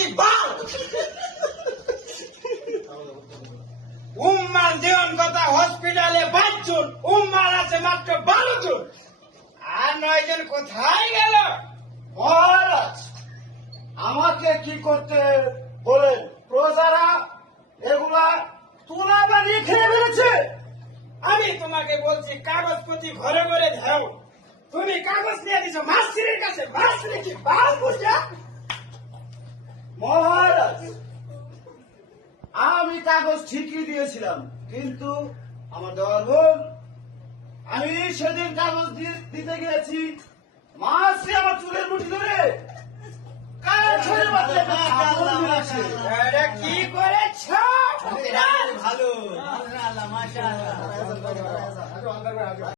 নাকি বাল? উম্মার জীবন কথা হসপিটালে 5 জন, উম্মার আছে মাত্র 12 জন, আর 9 জন কোথায় গেল? মহারাজ, আমাকে কি করতে বলেন? প্রজারা এগুলা তুলা বানিয়ে খেয়ে ফেলেছে। আমি তোমাকে বলছি কাগজপত্র ঘরে ঘরে দাও, তুমি কাগজ নিয়ে দিছো মাস্টারের কাছে। মাস্টারে কি বাল বুঝা? মহারাজ, আমি কাগজ ঠিকই দিয়েছিলাম, কিন্তু আমার দেওয়ার ভুল। আমি সেদিন কাগজ দিতে গিয়েছি, মাসি আমার চুলের মুঠি ধরে কান ছড়ে মারতে এটা কি করেছ? ভালো মাশাআল্লাহ।